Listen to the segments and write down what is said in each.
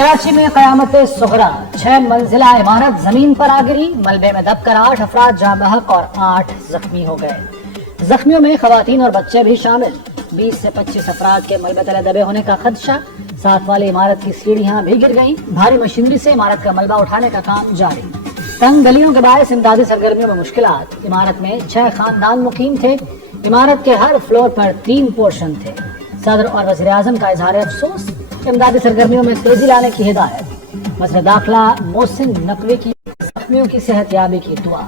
कराची में क़यामत सुगरा 6 मंजिला इमारत जमीन पर आ गिरी। मलबे में दबकर 8 अफराद जाँ बहक और 8 जख्मी हो गए। जख्मियों में खवातीन और बच्चे भी शामिल। 20 से 25 अफराद के मलबे तले दबे होने का खदशा। साथ वाली इमारत की सीढ़ियां भी गिर गईं। भारी मशीनरी से इमारत का मलबा उठाने का काम जारी। तंग गलियों के बायस इमदादी सरगर्मियों में मुश्किलात। इमारत में 6 खानदान मुकीम थे। इमारत के हर फ्लोर पर 3 पोर्शन थे। सदर और वज़ीर आज़म का इजहार अफसोस। इमदादी सरगर्मियों में तेजी लाने की हिदायत। वज़ीर दाखिला मोहसिन नकवी की जख्मियों की सेहतयाबी की दुआ।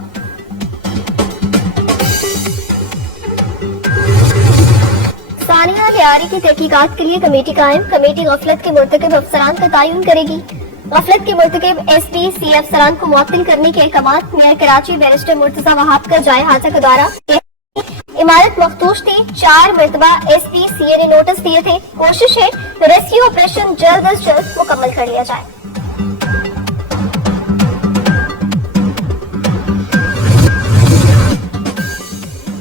सानिया लियारी की तहकीकात के लिए कमेटी कायम। कमेटी गफलत के मुर्तकिब अफसरान का तयन करेगी। गफलत के मुर्तकिब SP CA अफसरान को मुअत्तल करने के अहकामात। मेयर कराची बैरिस्टर मुर्तजा वहाब का जाए हादसा का दौरा। इमारत मखदूश थी। 4 मरतबा SP CA ने नोटिस दिए थे। कोशिश है रेस्क्यू ऑपरेशन जल्द अज जल्द मुकम्मल कर लिया जाए।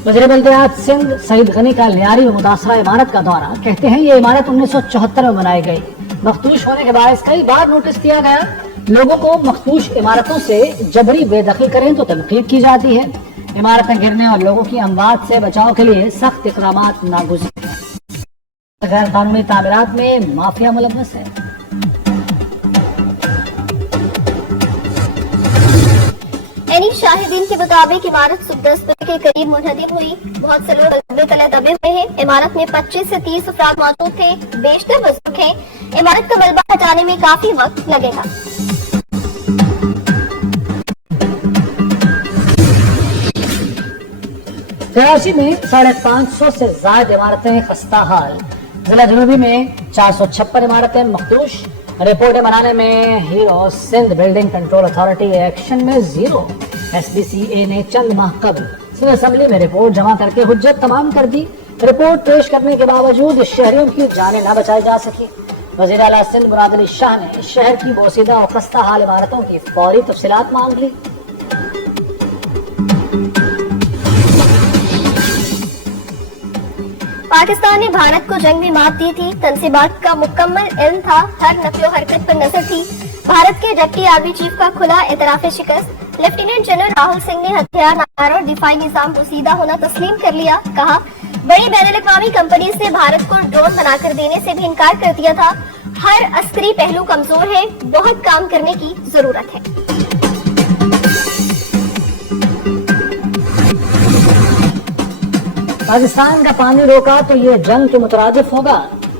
वज़ीर बल्दियात सिंध सईद गनी का लियारी में मुतासरा इमारत का दौरा। कहते हैं ये इमारत 1974 में बनाई गई। मखदूश होने के बायस कई बार नोटिस दिया गया। लोगों को मखदूश इमारतों से जबरी बेदखल करें तो तनकीद की जाती है। इमारतें गिरने और लोगों की अमवात से बचाव के लिए सख्त इक़दामात नागुज़ीर हैं। गैर कानूनी तामीरात में माफिया मुलव्वस है। एनी शाहिदीन के मुताबिक इमारत सुबह 10 बजे के करीब मुनहदिम हुई। बहुत से लोग मलबे तले दबे हुए हैं। इमारत में 25 से 30 अफराद मौजूद थे। बेशतर बुजुर्ग हैं। इमारत का मलबा हटाने में काफी वक्त लगेगा। कराची में 550 से ज्यादा इमारतें खस्ता हाल। जिला जनूबी में 456 इमारतें मखदूश। रिपोर्टें बनाने में hero Sindh building control authority action में 0। SBCA ने चंद माह कबल सिंध असेंबली में रिपोर्ट जमा करके हुज्जत तमाम कर दी। रिपोर्ट पेश करने के बावजूद शहरियों की जानें न बचाई जा सकी। वज़ीर आला सिंध मुराद अली शाह ने शहर की बोसीदा और खस्ता हाल इमारतों की फौरी तफसीलात मांग ली। पाकिस्तान ने भारत को जंग में मात दी थी। तंसीबात का मुकम्मल इल्म था। हर नकलो हरकत पर नजर थी। भारत के डिप्टी आर्मी चीफ का खुला एतराफ़ शिकस्त। लेफ्टिनेंट जनरल राहुल सिंह ने हथियार नार और दिफाई निजाम पोसीदा होना तस्लीम कर लिया। कहा बड़ी बैनुल-अक़वामी कंपनी से भारत को ड्रोन बनाकर देने से भी इनकार कर दिया था। हर अस्करी पहलू कमजोर है। बहुत काम करने की जरूरत है। पाकिस्तान का पानी रोका तो ये जंग के मुतरादिफ होगा।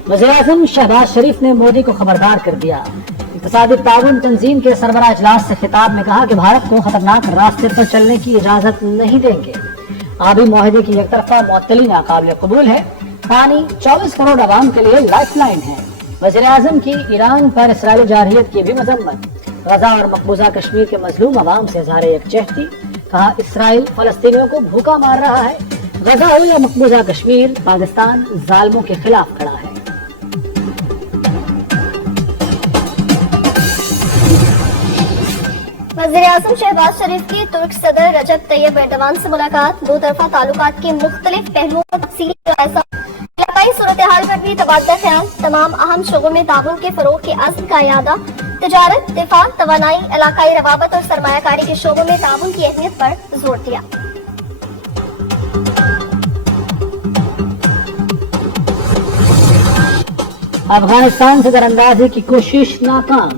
वज़ीर-ए-आज़म शहबाज शरीफ ने मोदी को खबरदार कर दिया। इक़्तिसादी ताउन तंजीम के सरबराह इजलास से खिताब में कहा कि भारत को खतरनाक रास्ते पर चलने की इजाजत नहीं देंगे। आबी मुआहदे की एक तरफा मुअत्तली नाकाबिल कबूल है। पानी 24 करोड़ अवाम के लिए लाइफलाइन है। वज़ीर-ए-आज़म की ईरान पर इसराइली जारहियत की भी मजम्मत। गजा और मकबूजा कश्मीर के मजलूम अवाम से इज़हार यकजहती। कहा इसराइल फलस्तीनियों को भूखा मार रहा है। गजा हो या मकबूजा कश्मीर, पाकिस्तान जालिमों के खिलाफ खड़ा है। वज़ीर-ए-आज़म शहबाज शरीफ की तुर्क सदर रजब तैयब एर्दोगान से मुलाकात। 2 तरफा ताल्लुकात के मुख्तलिफ पहलुओं पर तफसीली जायजा। इलाकाई सूरत हाल पर भी तबादला ख्याल। तमाम अहम शोबों में ताउन के फरोग के अज़्म का इरादा। तिजारत, दिफा, तवानाई, इलाकाई रवाबत और सरमायाकारी के शोबों में ताउन की अहमियत पर जोर दिया। अफगानिस्तान से दरअंदाजी की कोशिश नाकाम।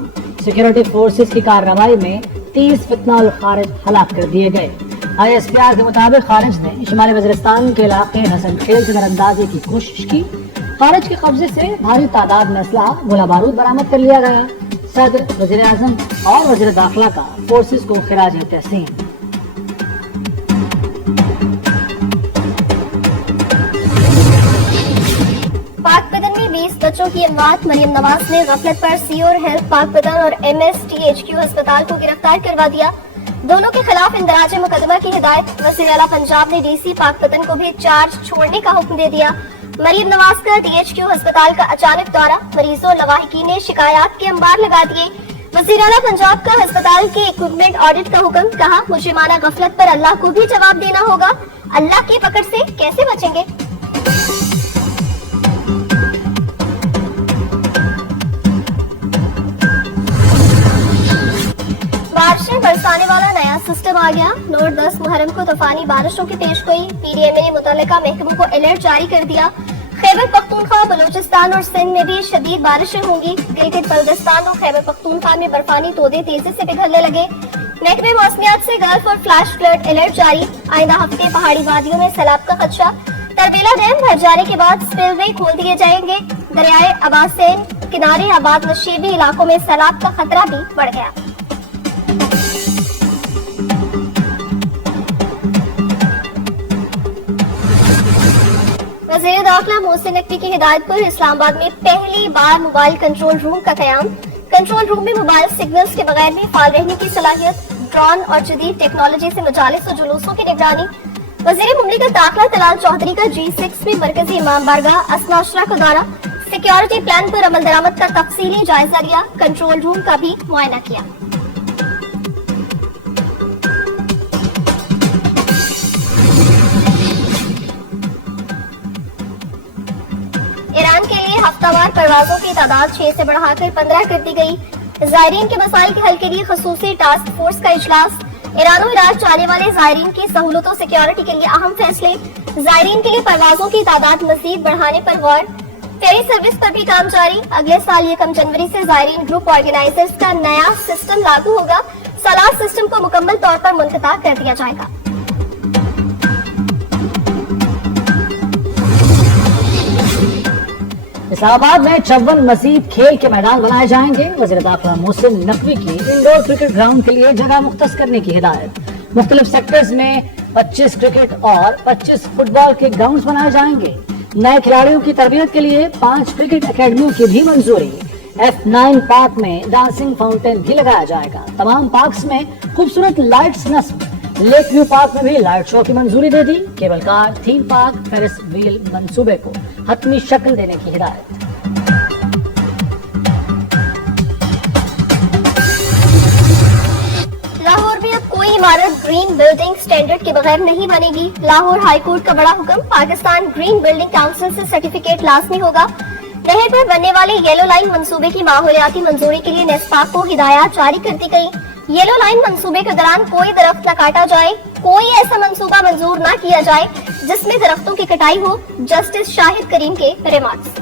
सिक्योरिटी फोर्सेस की कार्रवाई में 30 फितना और खारिज हलाक कर दिए गए। ISPR के मुताबिक खारिज ने शुमाली वज़ीरिस्तान के इलाके हसन खेल से दरअंदाजी की कोशिश की। खारिज के कब्जे से भारी तादाद में असलहा, गोला बारूद बरामद कर लिया गया। सदर, वज़ीर-ए-आज़म और वज़ीर दाखिला का फोर्सेस को खिराज तहसीन। पाक बदन में 20 बच्चों की अमवात। मरियम नवाज ने गफलत पर सियोर हेल्थ पाक बदन और MSTHQ अस्पताल को गिरफ्तार करवा दिया। दोनों के खिलाफ इंदराज मुकदमा की हिदायत। वज़ीर आला पंजाब ने DC पाक बदन को भी चार्ज छोड़ने का हुक्म दे दिया। मरियम नवाज का THQ अस्पताल का अचानक दौरा। मरीजों लवाहिकीन ने शिकायत के अंबार लगा दिए। वज़ीर आला पंजाब का अस्पताल के इक्विपमेंट ऑडिट का हुक्म। कहा मुजरिमाना गफलत पर अल्लाह को भी जवाब देना होगा। अल्लाह की पकड़ से कैसे बचेंगे। आ गया। नोट 10 मुहर्रम को तूफानी बारिशों की पेशगोई। PDMA ने मुतल्लिका महकमों को अलर्ट जारी कर दिया। खैबर पख्तूनख्वा, बलूचिस्तान और सिंध में भी शदीद बारिशें होंगी। गिलगित बल्तिस्तान और खैबर पख्तूनख्वा में बर्फानी तोदे तेजी से पिघलने लगे। महकमे मौसमियात से गल्फ और फ्लैश फ्लड अलर्ट जारी। आइंदा हफ्ते पहाड़ी वादियों में सैलाब का खदशा। तरबेला डैम भर जाने के बाद स्पिलवे खोल दिए जाएंगे। दरियाए अबासेन किनारे आबाद नशीबी इलाकों में सैलाब का खतरा भी बढ़ गया। वज़ीर दाखिला मोहसिन नकवी की हिदायत पर इस्लामाबाद में पहली बार मोबाइल कंट्रोल रूम का क़याम। कंट्रोल रूम में मोबाइल सिग्नल्स के बगैर भी फाल रहने की सलाहियत, ड्रोन और जदीद टेक्नोलॉजी से मजालिस और जुलूसों की निगरानी। वज़ीर मुमलिकत दाखिला तलाल चौधरी का G6 में मरकजी इमाम बारगाह असनाशरा का दौरा। सिक्योरिटी प्लान पर अमल दरामद का तफसीली जायजा लिया। कंट्रोल रूम का भी मुआयना किया। ईरान के लिए हफ्तावार परवाजों की तादाद 6 से बढ़ाकर 15 कर दी गई। जायरीन के मसाइल के हल के लिए खसूसी टास्क फोर्स का इजलास। ईरान और इराक जाने वाले जायरीन की सहूलत और सिक्योरिटी के लिए अहम फैसले। जायरीन के लिए परवाजों की तादाद मजीद बढ़ाने पर गौर। फेरी सर्विस पर भी काम जारी। अगले साल 1 जनवरी से जायरीन ग्रुप ऑर्गेनाइजर्स का नया सिस्टम लागू होगा। सलाह सिस्टम को मुकम्मल तौर पर मुनक़ता कर दिया जाएगा। इस्लामाबाद में 54 मजीद खेल के मैदान बनाए जाएंगे। वज़ीर दाखिला मोहसिन नकवी की इंडोर क्रिकेट ग्राउंड के लिए जगह मुख्तस करने की हिदायत। मुख्तलिफ सेक्टर्स में 25 क्रिकेट और 25 फुटबॉल के ग्राउंड बनाए जाएंगे। नए खिलाड़ियों की तरबियत के लिए 5 क्रिकेट अकेडमियों की भी मंजूरी। F9 पार्क में डांसिंग फाउंटेन भी लगाया जाएगा। तमाम पार्क्स में खूबसूरत लाइट्स नस्ब। लेक व्यू पार्क में भी लाइट शो की मंजूरी दे दी। Cable car, theme park, Ferris wheel मंसूबे को हतमी शक्ल देने की हिदायत। लाहौर में अब कोई इमारत ग्रीन बिल्डिंग स्टैंडर्ड के बगैर नहीं बनेगी। लाहौर हाई कोर्ट का बड़ा हुक्म। पाकिस्तान ग्रीन बिल्डिंग काउंसिल से सर्टिफिकेट लाजमी होगा। नहर पर बनने वाले येलो लाइन मंसूबे की माहौलियाती मंजूरी के लिए नेस्पाक को हिदायत जारी कर दी गई। येलो लाइन मंसूबे के दौरान कोई दरख्त न काटा जाए। कोई ऐसा मंसूबा मंजूर न किया जाए जिसमें दरख्तों की कटाई हो। जस्टिस शाहिद करीम के रिमार्क्स।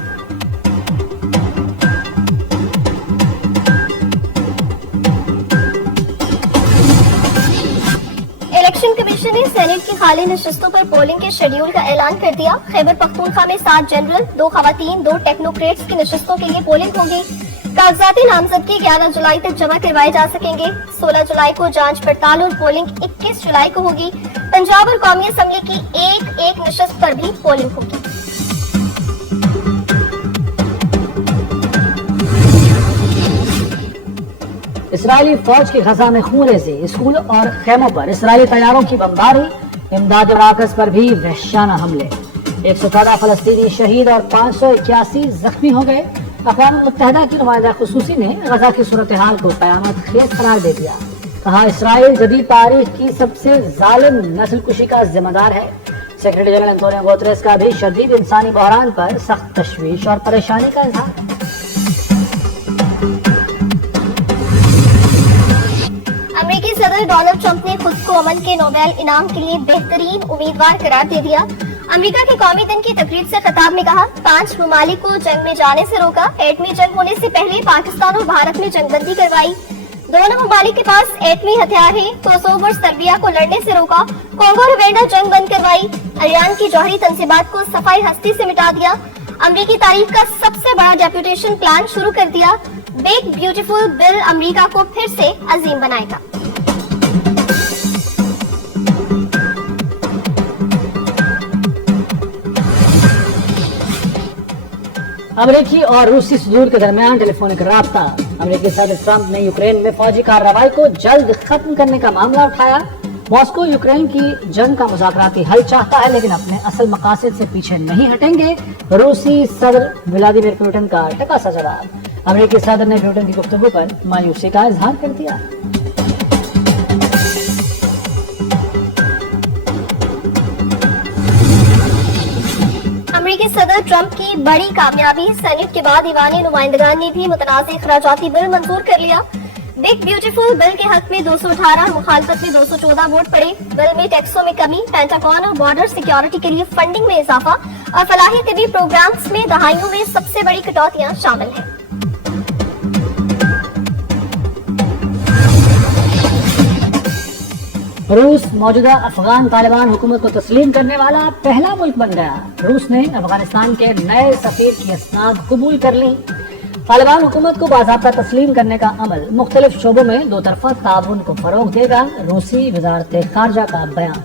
इलेक्शन कमीशन ने सेनेट की खाली नशस्तों पर पोलिंग के शेड्यूल का ऐलान कर दिया। खैबर पख्तूनख्वा में 7 जनरल, 2 खवातीन, 2 टेक्नोक्रेट्स की नशस्तों के लिए पोलिंग होगी। कागजाती नामजदगी 11 जुलाई तक जमा करवाए जा सकेंगे। 16 जुलाई को जांच पड़ताल और पोलिंग 21 जुलाई को होगी। पंजाब और कौमी असम्बली की एक नशस्त पर भी पोलिंग होगी। इसराइली फौज की गजा में खूनरेज़ी। स्कूल और खेमों पर इसराइली तैयारों की बमबारी। इमदाद मराकज पर भी वहशाना हमले। 114 फलस्तीनी शहीद और 581 जख्मी हो गए। अक़वाम मुत्तहिदा की नुमाइंदा खुसूसी ने गजा की सूरत हाल को क़यामत खेज करार दे दिया। कहा इसराइल जदीद तारीख की सबसे जालिम नस्ल कुशी का जिम्मेदार है। सेक्रेटरी जनरल एंटोनियो गुतेरेस का भी शदीद इंसानी बहरान पर सख्त तशवीश और परेशानी का इजहार। अमेरिकी सदर डोनाल्ड ट्रंप ने खुद को अमन के नोबेल इनाम के लिए बेहतरीन उम्मीदवार करार दे दिया। अमेरिका के कौमी दिन की तकरीब से खिताब में कहा 5 ममालिक को जंग में जाने से रोका। एटमी जंग होने से पहले पाकिस्तान और भारत में जंगबंदी करवाई। दोनों ममालिक के पास एटमी हथियार है। कोसोवो और सर्बिया को लड़ने से रोका। कोंगो रुवेंडा जंग बंद करवाई। ईरान की जौहरी तंजीबात को सफाई हस्ती से मिटा दिया। अमेरिकी तारीख का सबसे बड़ा डेप्यूटेशन प्लान शुरू कर दिया। बिग ब्यूटीफुल बिल अमेरिका को फिर से अजीम बनाएगा। अमेरिकी और रूसी सदूर के दरमियान टेलीफोनिक राब्ता। अमेरिकी सदर ट्रंप ने यूक्रेन में फौजी कार्रवाई को जल्द खत्म करने का मामला उठाया। मॉस्को यूक्रेन की जंग का मुज़ाकराती हल चाहता है लेकिन अपने असल मकासद से पीछे नहीं हटेंगे। रूसी सदर व्लादिमीर पुतिन का टकासा जवाब। अमेरिकी सदर ने पुतिन की गुफ्तगू पर मायूसी का इजहार कर दिया। अमेरिकी सदर ट्रंप की बड़ी कामयाबी। सेनेट के बाद ईवानी नुमाइंदगान ने भी मुतनाज़ खराजाती बिल मंजूर कर लिया। बिग ब्यूटीफुल बिल के हक में 218, मुखालफत में 214 वोट पड़े। बिल में टैक्सों में कमी, पेंटागन और बॉर्डर सिक्योरिटी के लिए फंडिंग में इजाफा और फलाही तिबी प्रोग्राम्स में दहाइयों में सबसे बड़ी कटौतियां शामिल हैं। रूस मौजूदा अफगान तालिबान हुकूमत को तस्लीम करने वाला पहला मुल्क बन गया। रूस ने अफगानिस्तान के नए सफीर की इसनाद कबूल कर ली। तालिबान हुकूमत को बाज़ाब्ता तस्लीम करने का अमल मुख्तलिफ शोबों में दो तरफा ताउन को फरोग देगा। रूसी वजारत खारजा का बयान।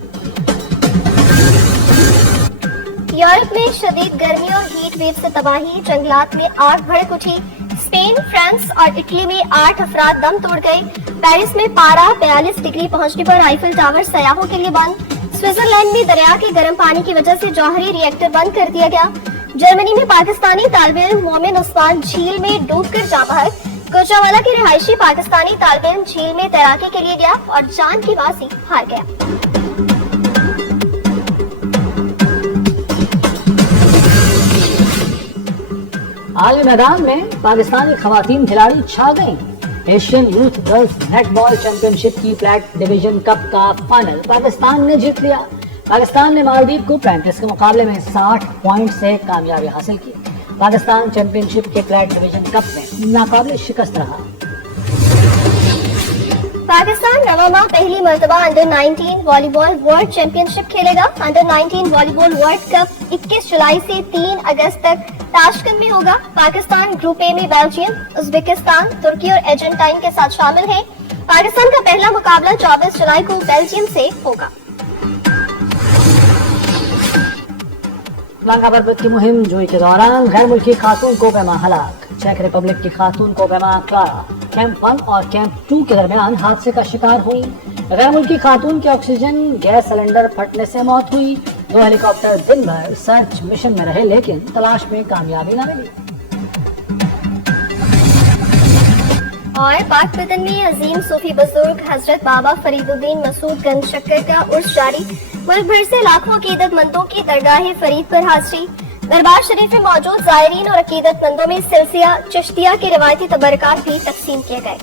यूरोप में शदीद गर्मी और हीट वेव से तबाही, जंगलात में आग भड़क उठी। स्पेन, फ्रांस और इटली में 8 अफराद दम तोड़ गए। पेरिस में पारा 42 डिग्री पहुंचने पर आईफल टावर सयाहों के लिए बंद। स्विट्जरलैंड में दरिया के गर्म पानी की वजह से जौहरी रिएक्टर बंद कर दिया गया। जर्मनी में पाकिस्तानी तालिब इल्म मोमिन उस्मान झील में डूबकर जाँ बहक। कोचावाला के रिहायशी पाकिस्तानी तालिब इल्म झील में तैराकी के लिए गया और जान की बाजी हार गया। आलमी मैदान में पाकिस्तानी खवातीन खिलाड़ी छा गईं। Asian youth girls netball championship की फ्लैट डिवीजन कप का फाइनल पाकिस्तान ने जीत लिया। पाकिस्तान ने मालदीव को 35 के मुकाबले में 60 पॉइंट से कामयाबी हासिल की। पाकिस्तान चैंपियनशिप के फ्लैट डिवीजन कप में नाकाबिल शिकस्त रहा। पाकिस्तान रवा माह पहली मर्तबा अंडर 19 वॉलीबॉल वर्ल्ड चैंपियनशिप खेलेगा। अंडर 19 वॉलीबॉल वर्ल्ड कप 21 जुलाई से 3 अगस्त तक ताशकंद में होगा। पाकिस्तान ग्रुप ए में बेल्जियम, उज्बेकिस्तान, तुर्की और अर्जेंटाइन के साथ शामिल है। पाकिस्तान का पहला मुकाबला 24 जुलाई को बेल्जियम से होगा। लंका बरबत की मुहिम जोई के दौरान गैर मुल्की खातून को पैमा हलाक। चेक रिपब्लिक की खातून को पैमा क्लारा कैंप 1 और कैंप 2 के दरमियान हादसे का शिकार हुई। गैर मुल्की खातून के ऑक्सीजन गैस सिलेंडर फटने से मौत हुई। 2 हेलीकॉप्टर दिन भर सर्च मिशन में रहे लेकिन तलाश में कामयाबी न मिली। और पाक पतन में अजीम सूफी बुजुर्ग हजरत बाबा फरीदुद्दीन मसूद गंज शक्कर का उर्स जारी। मुल्क भर से लाखों अकीदतमंदों की दरगाह फरीद पर हाजिरी। दरबार शरीफ में मौजूद ज़ायरीन और अकीदतमंदों में सिलसिला चिश्तिया के रिवायती तबरकात भी तकसीम किए गए।